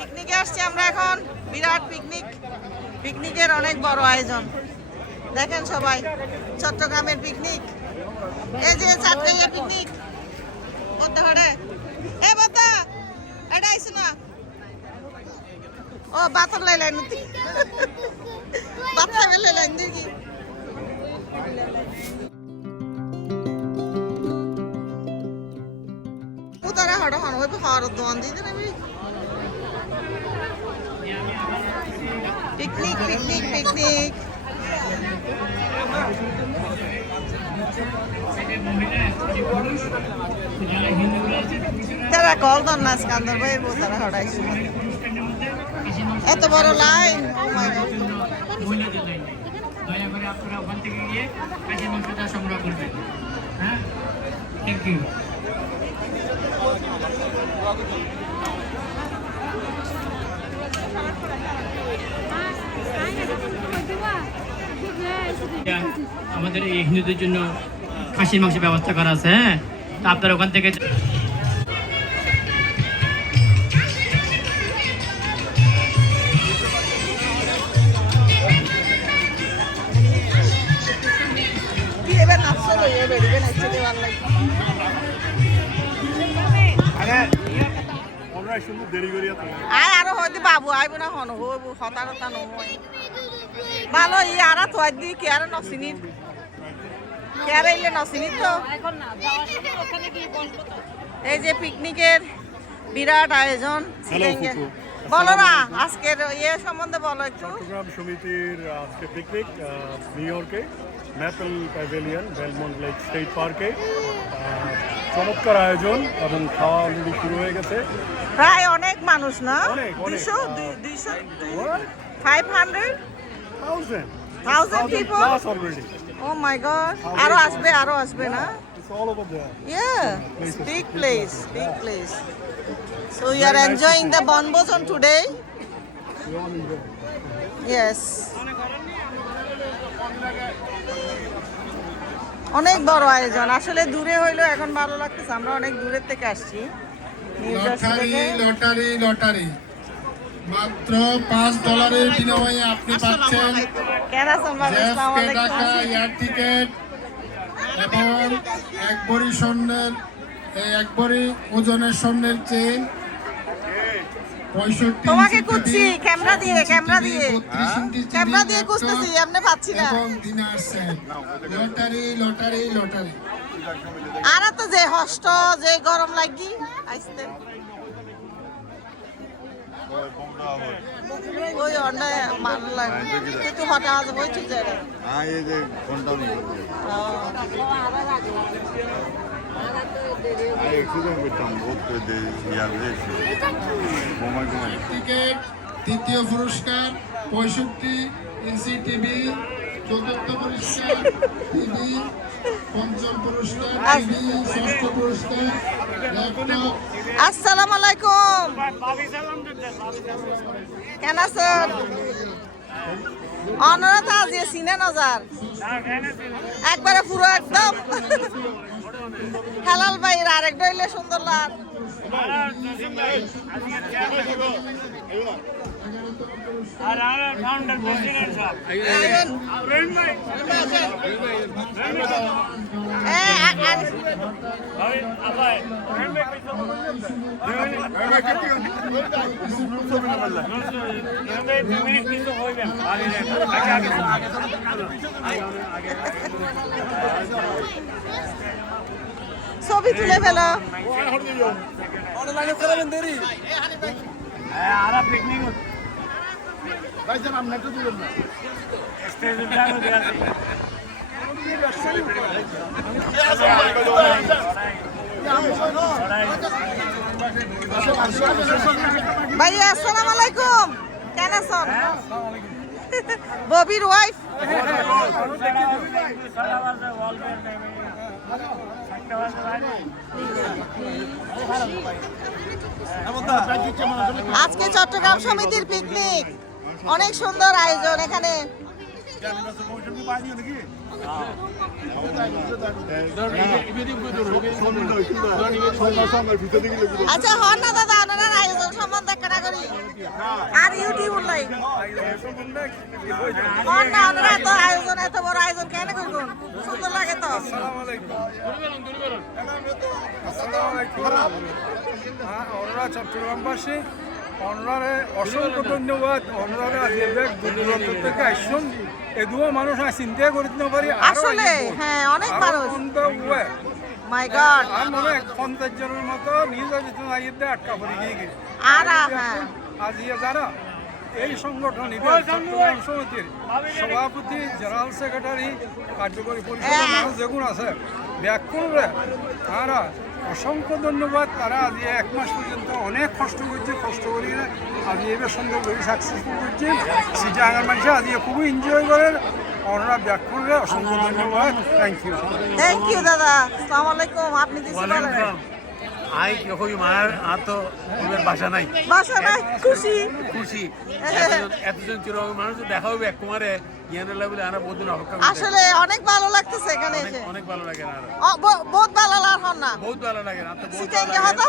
পিকনিকে আসছি আমরা এখন, বিরাট পিকনিক। পিকনিকের অনেক বড় আয়োজন, দেখেন সবাই। চট্টগ্রামের পিকনিক, এই যে চাটগাঁইয়া পিকনিক। বলতে হরে এ বতা এটা আইসো না, ও বাতর লাইলেন বাচ্চা বেলে লাইন দেখি। তারা হড় হন ওই হর দোয়ান দিতে নেবি। Picnic picnic picnic. তারা কল দন নাচ কান্দর ভাই তারা হড়াইছে এত বড় লাইন। ও মাই গড, দয়া করে আপনারা ওখান থেকে গিয়ে খাসির মাংসটা সংগ্রহ করবেন। হ্যাঁ, থ্যাংক ইউ। আমাদের এই হিন্দুদের জন্য খাসির মাংসের ব্যবস্থা করা আছে। হ্যাঁ, তো আপনারা ওখান থেকে আরো হয়তো বাবু আইব না হন হইব হতারতা নহয় ভালো ই আর তোয়ার দি কে আর নসিনি কে আর এলে নসিনি তো। এই যে পিকনিকের বিরাট আয়োজন। বলো না আজকের ইয়ে সম্বন্ধে বলো একটু। চট্টগ্রাম সমিতির আজকে পিকনিক নিউ ইয়র্কে maple pavilion Belmont lake state পার্কে। চমৎকার আয়োজন এবং খাওয়া অলরেডি শুরু হয়ে গেছে। প্রায় অনেক মানুষ না, অনেক, 200 500 1000 people already. oh my god আরো আসবে না। It's all over there. Yeah, it's big place. So you are enjoying the bonbon today? We all enjoy. Yes. অনেক বড় আয়োজন, আসলে দূরে হইলো এখন ভালো লাগতেছে। আমরা অনেক দূরের থেকে আসছি। লটারি মাত্র $5 বিনিময়ে আপনি পাচ্ছেন এয়ার টিকেট এবং এক ভরি ওজনের স্বর্ণের চেন। তোমাকে খুঁজছি ক্যামেরা দিয়ে খুঁজতেছি, এমনি পাচ্ছি না। লটারি আর তো যে হষ্ট যে গরম লাগি আইসতে ওই অনেক ভালো লাগে কিন্তু হঠাৎ আজ বইছি যে টিকেট তৃতীয় পুরস্কার 65 ইঞ্চি টিভি, চতুর্থ পুরস্কার টিভি, পঞ্চম পুরস্কার টিভি, ষষ্ঠ পুরস্কার ল্যাপটপ। আসসালামু আলাইকুম, কেন আছেন? অনুরোধ আছে সিনে নজর একবারে পুরো একদম হেলাল ভাইয়ের আরেক ডইলে সুন্দর লাগ। ছবি তুলে ফেলো। ভাইয়া আসসালামু আলাইকুম, কেন আছেন? ববির ওয়াইফ আজকে চট্টগ্রাম সমিতির পিকনিক, অনেক সুন্দর আয়োজন এখানে। আচ্ছা হন না দাদা, আপনার আয়োজন সম্বন্ধে একটা করি। আর ইউটিউব লাই না ওনারা এত আয়োজন, এত বড় আয়োজন কেন করবেন? সুন্দর লাগে তো। ওনারা চট্টগ্রামবাসী, ওনারে অসংখ্য ধন্যবাদ। ওনারা আজকে দূর দূরান্ত থেকে আসছেন, এদুও মানুষ চিন্তা করতে পারি। আসলে হ্যাঁ, অনেক মানুষ। মাই গড, আর মনে হয় 50 জনের মতো নিজ আইতে আটকা পড়ে গিয়ে আর হ্যাঁ আজ যারা এই সংগঠন চট্টগ্রাম সমিতির সভাপতি, জেনারেল সেক্রেটারি, কার্যকরী পরিষদের মানুষ যেগুলো আছে ব্যাকুলরে তারা অসংখ্য ধন্যবাদ। তারা আজ 1 মাস পর্যন্ত অনেক কষ্ট করছে, কষ্ট করি আজ এবার সুন্দর করে সাকসেসফুল করছে। সেটা আমার মানুষ আজ খুবই এনজয় করেন। ওনারা ব্যাকুলরে অসংখ্য ধন্যবাদ। থ্যাংক ইউ দাদা। আসসালামু আলাইকুম। আপনি দিছি বলেন। আই কই মার আর তো ওদের বাসা নাই, বাসা নাই, খুশি খুশি এতজন চির মানুষ দেখা হবে এক কুমারে ইয়ানের লেভেলে আমরা বহুদিন অপেক্ষা করছি। আসলে অনেক ভালো লাগতেছে এখানে এসে। অনেক ভালো লাগে না, বহুত ভালো লাগার না, বহুত ভালো লাগে না, তো বহুত সিটাই কে হতো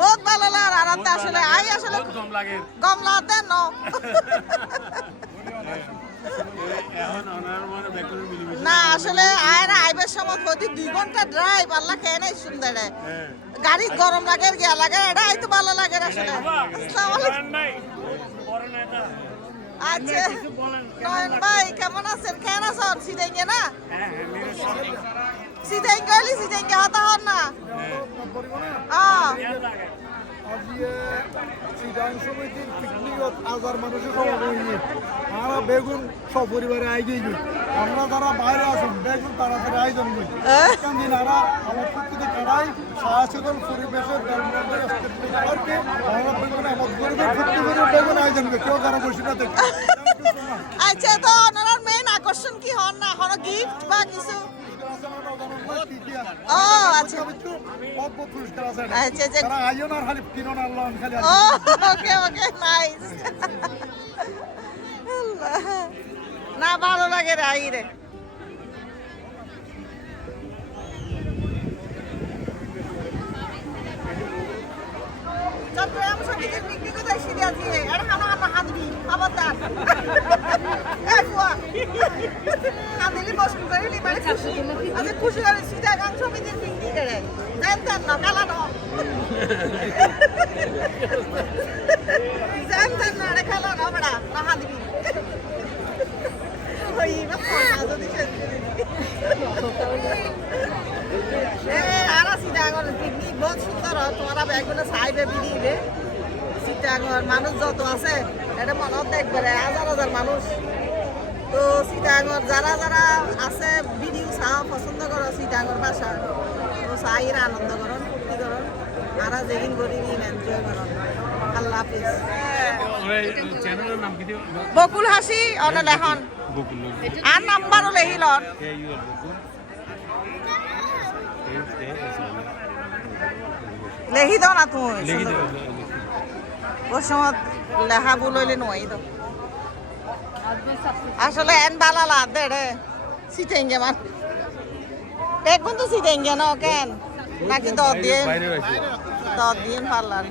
বহুত ভালো লাগার। আর আপনি আসলে আই আসলে কম লাগে গমলা দেন ন এখন ওনার মানে ব্যাকুলের মিলিমিশে না। আসলে আয়ের আইবের সময় প্রতি 2 ঘন্টা ড্রাইভ আল্লাহ কেন সুন্দর গাড়ি গরম লাগে গিয়া লাগে, এটা আইতো ভালো লাগে আসলে। আসসালামু আলাইকুম। আচ্ছা নয়ন ভাই কেমন আছেন? কেন আছেন? সিটাইঙ্গে না সিটাইঙ্গে হলি সিটাইঙ্গে হতা হন না সমিতির পিকনিকত হাজার মানুষের সমাগম আমরা বেগুন সপরিবারে আইগেই গই। আমরা যারা বাইরে আসুন বেগুন তাড়াতাড়ি আয়োজন করি। দিন আমরা আমার প্রকৃতি কাটাই সচেতন পরিবেশের আমরা বেগুন আমার গরিবের ফুর্তি করে বেগুন আয়োজন করি। কেউ যারা বসে না দেখি। আচ্ছা, তো ওনার মেইন আকর্ষণ কি হন না? কোনো গিফট বা কিছু? ও আচ্ছা আচ্ছা ওকে ওকে নাইস। না ভালো লাগে রে আই রে। চট্টগ্রাম সমিতির পিকনিক কোথায় সিরিয়া দিয়ে এটা খানা খানা হাতবি খবরদার কাঁদিলি মুশকিল করে লিবারে খুশি আচ্ছা খুশি করে সিটাগাং সমিতির পিকনিক করে জানতেন না কালা না জানতেন না রে কালা না বড়া না হাতবি ওই বা ফোন আজও দিছে আরা সিটাগাং পিকনিক বহুত সুন্দর। তোমরা ব্যাগগুলো সাইবে বিড়িবে সিটাগাং মানুষ যত আছে এটা মনে হতে একবারে হাজার হাজার মানুষ। তো সিটাগাং যারা যারা আছে ভিডিও চাও পছন্দ করো সিটাগাং ভাষা তো চাইরা আনন্দ করুন ফুর্তি করুন আর যেদিন গরিব এনজয় করুন। আল্লাহ হাফিজ। চ্যানেলের নাম কি? বকুল হাসি অন লেখন আর নাম্বারও লেহিলন লেহি দাও না তুমি ওর সময় লেখা বললে নয় তো আসলে এন বালা লাদ দে রে সিটেঙ্গে মান দেখুন তো সিটেঙ্গে না কেন নাকি 10 দিন পারলাম।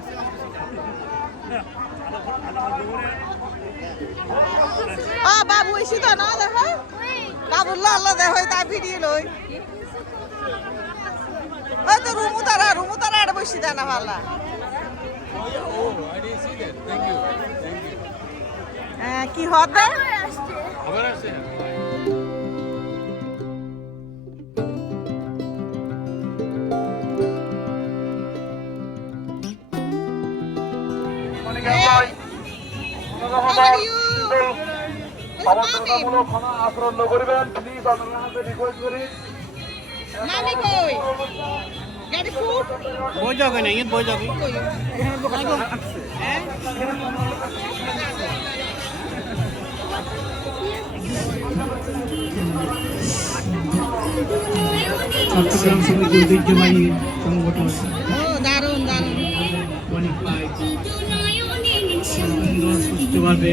ও বাবু এসি তো না দেখো বাবুর আল্লাহ দেখো তাই ভিডিও লই ওই তো রুমু তারা এটা বসি দেয় না পারলা। কি হবে আচরণ করবেন প্লিজ আপনাদের রিকোয়েস্ট করি। বই যাবে না বই যাবে চট্টগ্রাম সমিতি ঐতিহ্যবাহী সংগঠন দারুণ দারুণ অনেক সুন্দর সুস্থভাবে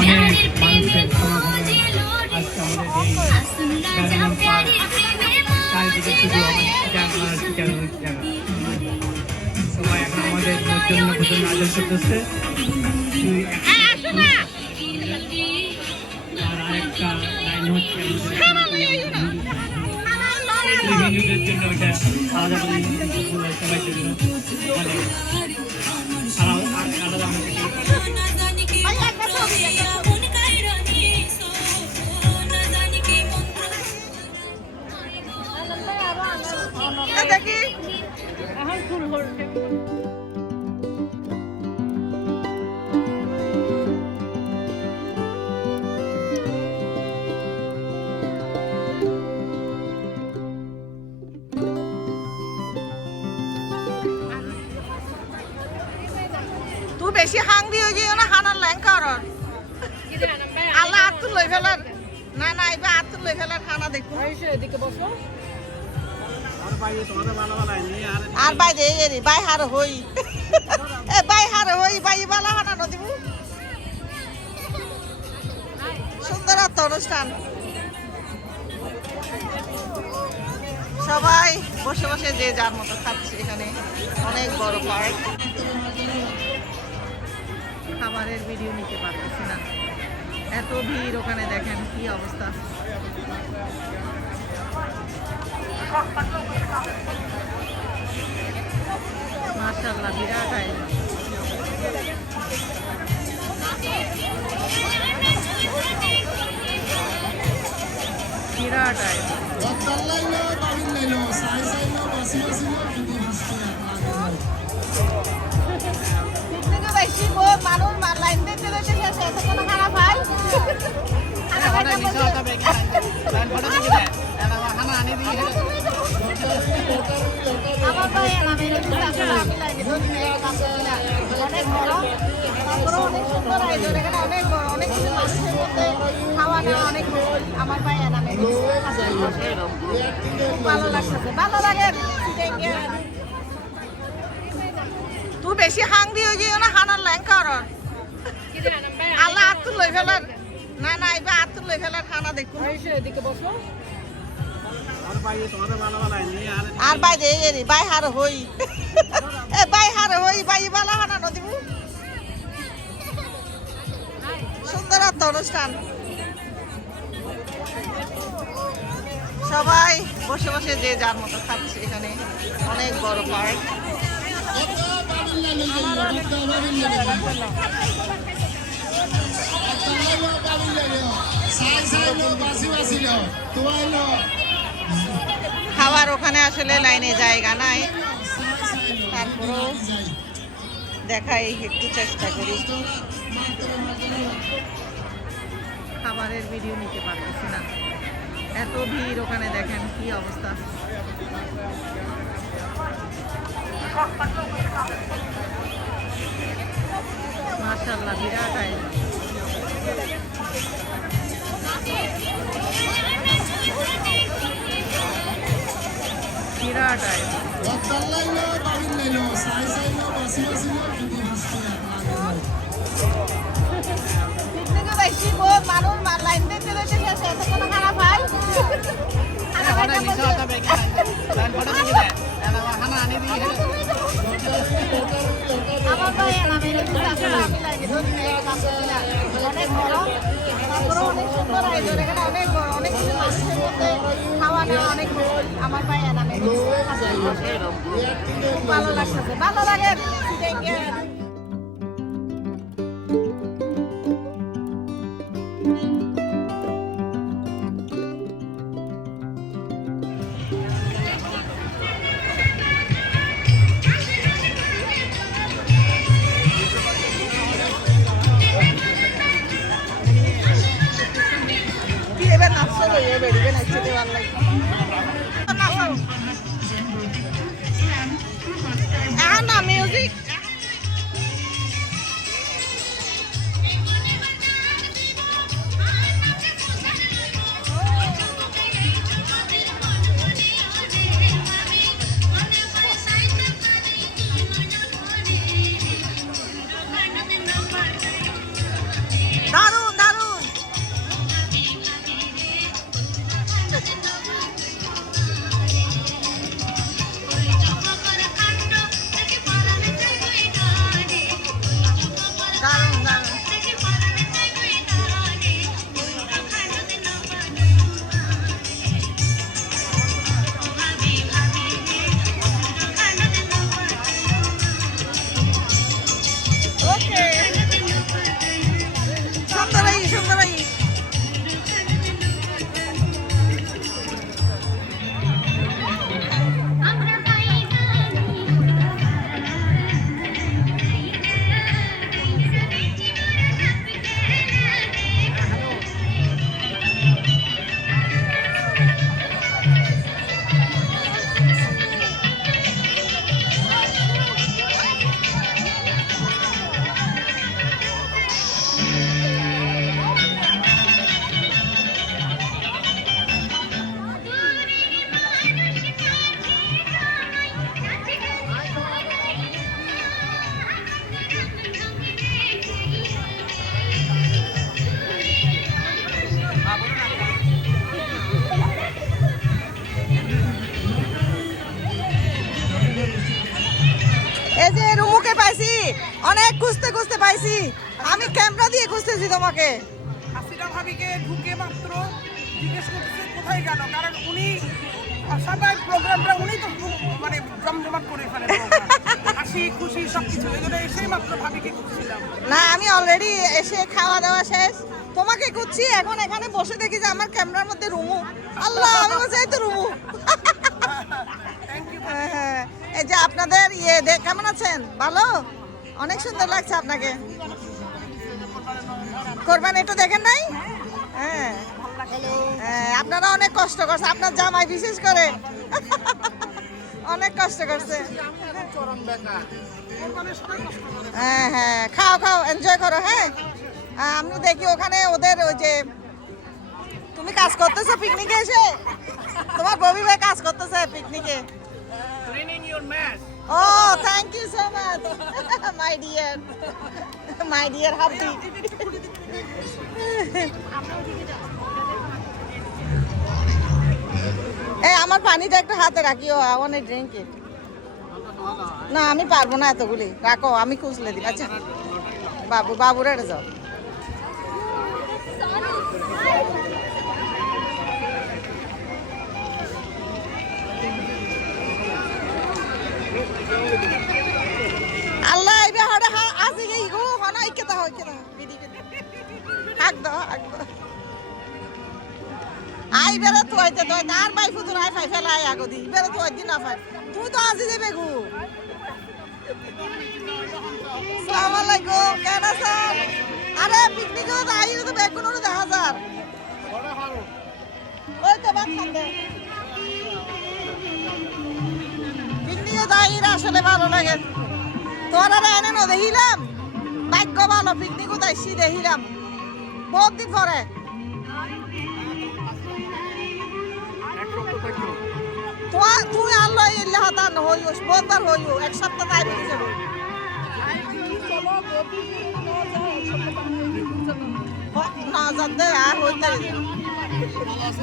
অনেক মানুষের সমাগমে আজকে আমাদের এই চারিদিকে শুধু সবাই এখন আমাদের জন্য ভোজন আয়োজন করতেছে আর আরেকটা লাইন হচ্ছে হিন্দুদের জন্য ওটা আলাদা করে সবার জন্য মানে আলাদা আমাদের দেখি তুই বেশি হাংরি হয়ে গিয়ে না হানার ল্যাঙ্কার আল্লাহ আত্মুর লই ফেলার না না এবার আত্মুর লই ফেলার খানা দেখুন এদিকে বসো আর বাই দে এরি বাই হার হই এ বাই হার হই বাই বালা হানা নদিবু সুন্দর একটা অনুষ্ঠান সবাই বসে বসে যে যার মতো খাচ্ছে এখানে অনেক বড় পার্ক খাবারের ভিডিও নিতে পারতেছি না এত ভিড় ওখানে দেখেন কি অবস্থা মাশাআল্লাহ বিরাট আয়োজন বিরাট আয়োজন পিকনিকে বেশি মানুষ লাইন দিতে দিতে শেষ এত কোনো খারাপ হয় আমার ভাই আমি লাইনে অনেক বড় অনেক সুন্দর আয়োজন এখানে অনেক বড় অনেক কিছু মানুষের মধ্যে খাওয়া নেওয়া অনেক আমার ভাই নামে ভালো লাগতেছে ভালো লাগে তুই বেশি হাংরি হয়ে গিয়ে না হানার ল্যাঙ্কার আল্লাহ আত্মুর লই ফেলার না না এবার আত্মুর লই ফেলার খানা দেখুন এদিকে বসো আর বাই দে এরি বাই হার হই এ বাই হার হই বাই বালা হানা নদিবু সুন্দর একটা অনুষ্ঠান সবাই বসে বসে যে যার মতো খাচ্ছে এখানে অনেক বড় পার্ক খাবার ওখানে আসলে লাইনে জায়গা নাই তারপরেও দেখাই একটু চেষ্টা করি খাবারের ভিডিও নিতে পারতেছি না এত ভিড় ওখানে দেখেন কি অবস্থা মাশাআল্লাহ বিরাট আয়োজন বিরাট আয়োজন পিকনিকে বেশি মানুষ লাইন দিতে দিতে শেষ এত কোনো খারাপ হয় আমার ভাই আমি লাইনে অনেক বড় অনেক সুন্দর আয়োজন এখানে অনেক বড় অনেক কিছু মানুষের মধ্যে খাওয়া নেওয়া অনেক আমার ভাই নামে ভালো লাগতেছে ভালো লাগে মিউজিক দারুন দারুন রুমুকে পাইছি, অনেক খুঁজতে খুঁজতে পাইছি। আমি ক্যামেরা দিয়ে খুঁজতেছি তোমাকে। হাসিনা ভাবিকে ঢুকে মাত্র জিজ্ঞেস করতেছে কোথায় গেল, কারণ উনি সবাই প্রোগ্রামটা উনি তো মানে জমজমাট করে ফেলে হাসি খুশি সবকিছু, এই জন্য এসেই মাত্র ভাবিকে খুঁজছিলাম। না, আমি অলরেডি এসে খাওয়া দাওয়া শেষ, তোমাকে খুঁজছি। এখন এখানে বসে দেখি যে আমার ক্যামেরার মধ্যে রুমু। আল্লাহ, আমি বলছি এই তো রুমু। হ্যাঁ, হ্যাঁ। এই যে আপনাদের কেমন আছেন? ভালো, অনেক সুন্দর লাগছে আপনাকে। কোরবানি একটু দেখেন নাই? হ্যাঁ, আপনারা অনেক কষ্ট করছে, আপনার জামাই বিশেষ করে অনেক কষ্ট করছে। হ্যাঁ হ্যাঁ, খাও খাও, এনজয় করো। হ্যাঁ, আমি দেখি ওখানে ওদের ওই যে তুমি কাজ করতেছো পিকনিকে এসে, তোমার ববি ভাই কাজ করতেছে পিকনিকে। ও, thank you so much my dear hubby. এই আমার পানিটা একটু হাতে রাখিও, অনেক ড্রিঙ্ক ইট। না, আমি পারবো না এতগুলি, রাখো, আমি খুঁজলে দিই। আচ্ছা বাবুরে যাও। আল্লাহ, এবে হড়ে আজি গই গো, হনা ইকে দাও বিডি কে হাক দাও। আই বেরে তো হইতে তো আর বাই ফুতুর আই ফাই ফেলাই আগদি বেরে তো হইতি না ফাই। তুই তো আজি দেবে গো। আসসালামু আলাইকুম, কেন আছেন? আরে পিকনিকে তো আই তো বেগুন ওরে দেখা যার ওই তো বাদ খান্দে। পিকনিকে তো আই আসলে ভালো লাগে। তোরা এনে ন দেখিলাম, ভাগ্য ভালো, পিকনিকও তাইছি দেখিলাম বহুত দিন পরে। তুই আল্লাহ এলে হতা হইও, বহুতবার হইও, এক সপ্তাহ তাই বেরিয়ে যাবো। না জানতে আর হইতে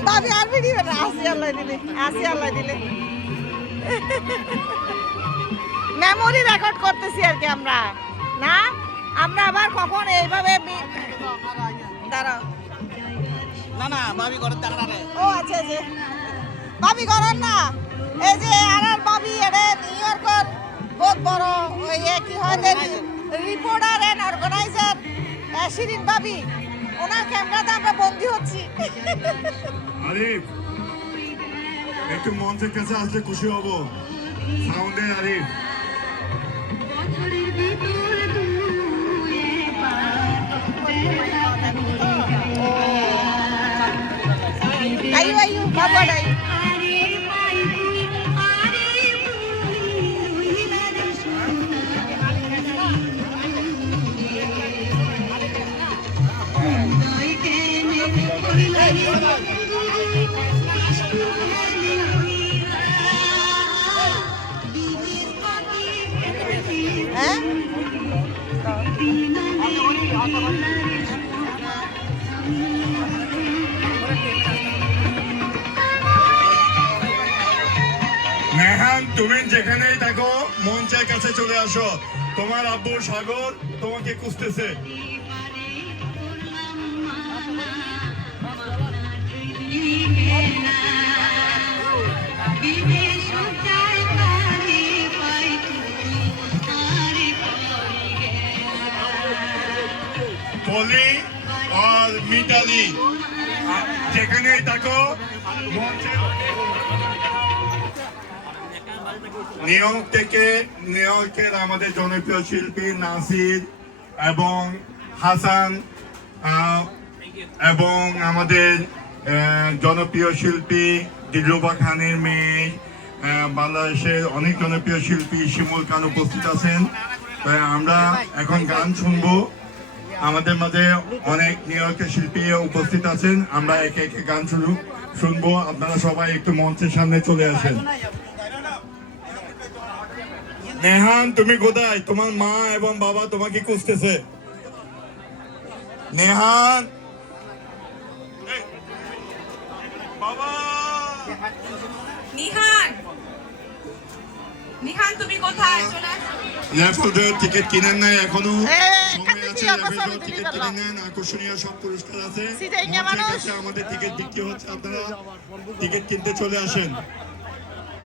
ভাবি আর ভিডিও না, আসি আল্লাহ দিলে মেমোরি রেকর্ড করতেছি আর কি আমরা। না, আমরা আবার কখন এইভাবে দাঁড়াও। না ভাবি করেন দেখা রে। ও আচ্ছা, যে ভাবি করেন না, এই যে আর ভাবি এটা নিউ ইয়র্কের বহুত বড় ওই কি হয় রিপোর্টার এন্ড অর্গানাইজার শিরিন ভাবি, ওনার ক্যামেরাতে আমরা বন্দী হচ্ছি। আরিফ, একটু মঞ্চের কাছে আসলে খুশি হব। সাউন্ডে আরিফ। আয়ু বাবা নাই। হ্যাঁ, নেহান, তুমি যেখানেই থাকো মঞ্চের কাছে চলে আসো। তোমার আব্বু সাগর তোমাকে খুঁজতেছে। পলি আর মিতালি, যেখানেই থাকো মঞ্চে। নিউ ইয়র্কের আমাদের জনপ্রিয় শিল্পী নাসির এবং হাসান এবং আমাদের জনপ্রিয় শিল্পী দিলরুবা খানের মেয়ে, বাংলাদেশের অনেক জনপ্রিয় শিল্পী শিমুল খান উপস্থিত আছেন। আমরা এখন গান শুনবো। আমাদের মাঝে অনেক নিউ ইয়র্কের শিল্পী উপস্থিত আছেন, আমরা একে একে গান শুনবো। আপনারা সবাই একটু মঞ্চের সামনে চলে আসেন। নেহান, তুমি কোথায়? তোমার মা এবং বাবা তোমাকে খুঁজতেছে। নেহান, বাবা, নিহান, নিহান তুমি কোথায় চলে আসো। ল্যাপটপের টিকিট কিনেন নাই এখনো এখান সময় থেকে আছে, অবশ্য আমি ল্যাপটপের টিকিট দিতে কিনে পারলাম। নেন, আকর্ষণীয় সব পুরস্কার আছে। সিটাই কে মঞ্চের মানুষ? কাছে আমাদের টিকিট বিক্রি হচ্ছে, আপনারা টিকিট কিনতে চলে আসেন।